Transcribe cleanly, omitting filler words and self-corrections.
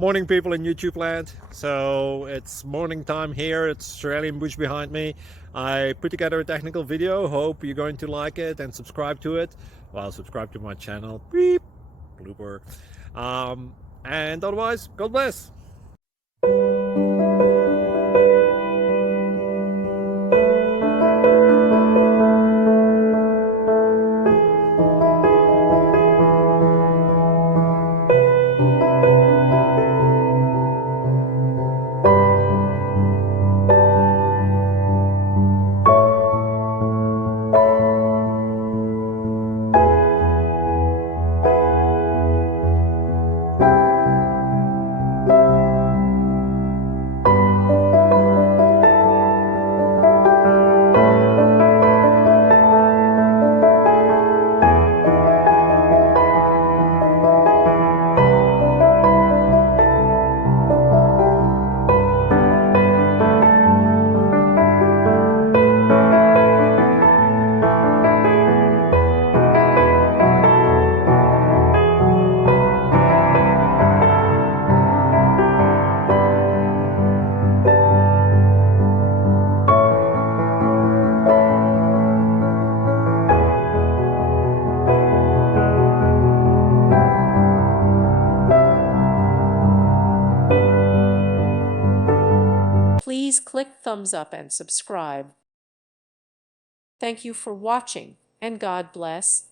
Morning, people in YouTube land. So it's morning time here. It's Australian bush behind me. I put together a technical video. Hope you're going to like it and subscribe to it. Well, subscribe to my channel. Beep. Blooper. And otherwise, God bless. Please click thumbs up and subscribe. Thank you for watching, and God bless.